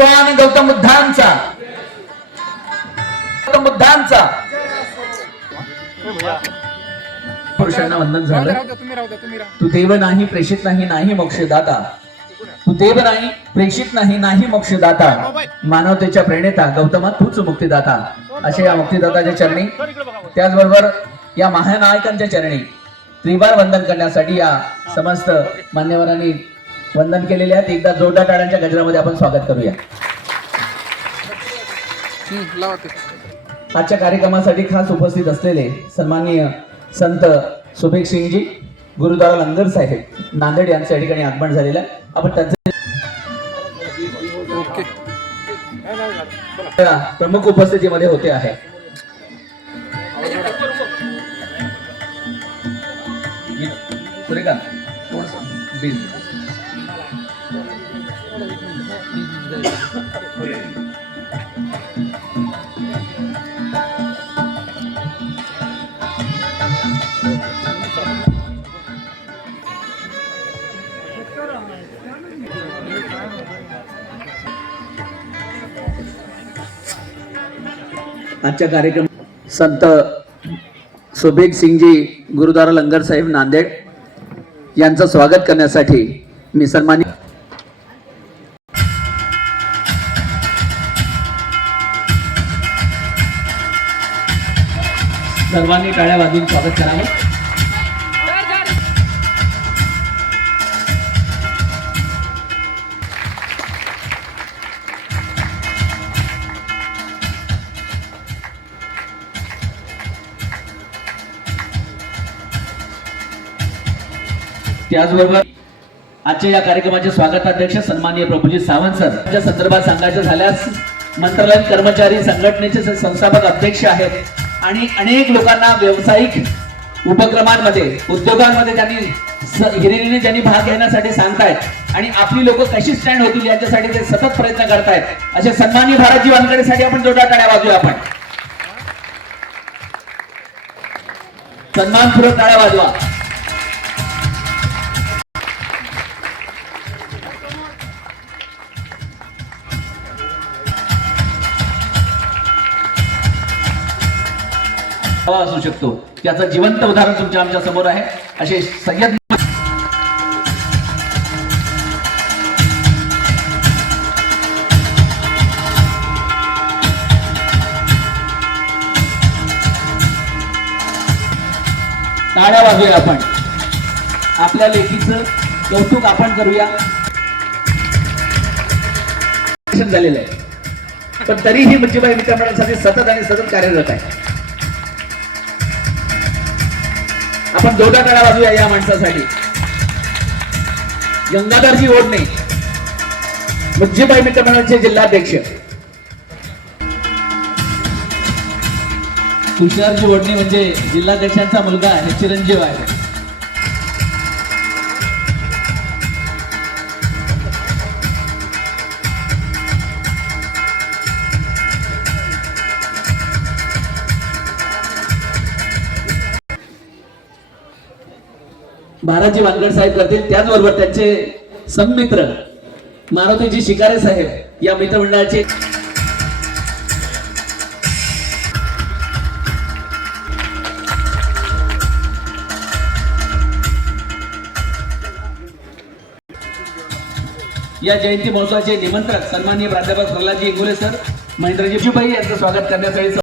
भगवान गौतम बुद्धांचा पुरुषांना वंदन झालं। तू देव नाही प्रेषित नाही नाही मोक्षदाता, तू देव नाही प्रेषित नाही नाही मोक्षदाता, मानवतेच्या प्रेरणेता गौतमा तूच मुक्तिदाता, असे या मुक्तिदाताच्या चरणी त्याचबरोबर या महानायकांच्या चरणी त्रिवार वंदन करण्यासाठी या समस्त मान्यवरांनी वंदन केलेले आहेत। एकदा जोरदार टाळ्यांच्या गजरामध्ये आपण स्वागत करूया। आजच्या कार्यक्रमासाठी खास उपस्थित असलेले सन्माननीय संत सुबेग सिंगजी गुरुद्वारा लंगर साहेब नांदेड यांच्या ठिकाणी आगमन झालेलं आहे। आपण त्यांचे प्रमुख उपस्थितीमध्ये होते आहे। आजच्या कार्यक्रम संत सुबेग सिंगजी गुरुद्वारा लंगर साहेब नांदेड यांचं स्वागत करण्यासाठी मी सन्मानित सर्वांनी टाळ्या वाजवून स्वागत करावं। त्याचबरोबर आजच्या या कार्यक्रमाचे स्वागताध्यक्ष सन्माननीय प्रभुजी सावंत सर यांच्या संदर्भात सांगायचं झाल्यास मंत्रालयीन कर्मचारी संघटनेचे संस्थापक अध्यक्ष आहेत आणि अनेक लोकांना व्यावसायिक उपक्रमांमध्ये उद्योगांमध्ये त्यांनी हिरिरीने ज्यांनी भाग घेण्यासाठी सांगतायत आणि आपली लोक कशी स्टँड होतील याच्यासाठी ते सतत प्रयत्न करतायत। असे सन्माननीय भारतजी वानखेडेसाठी आपण जोरदार टाळ्या वाजवूया। आपण सन्मानपूर्वक टाळ्या वाजवा। असू शकतो त्याचं जिवंत उदाहरण तुमच्या आमच्या समोर आहे। असे सय्यद टाळ्या वाजूया। आपण आपल्या लेखीचं कौतुक आपण करूया। झालेलं आहे पण तरीही मुंजीबाई मित्रमंडळासाठी सतत आणि सतत कार्यरत आहे। आपण जोरदार टाळ्या वाजूया या माणसासाठी। गंगाधरजी ओढणे मुंजीबाई मित्रमंडळाचे जिल्हाध्यक्ष, तुषारजी ओढणे म्हणजे जिल्हाध्यक्षांचा मुलगा आहे, चिरंजीव आहे। महाराजजी वानखेडे साहेब करतील। त्याचबरोबर त्यांचे संमित्र मारुतीजी शिकारे साहेब या मित्रमंडळाचे या जयंती महोत्सवाचे निमंत्रक सन्माननीय प्राध्यापक प्रल्हादजी इंगोले सर, महेंद्रजी यांचं स्वागत करण्यासाठी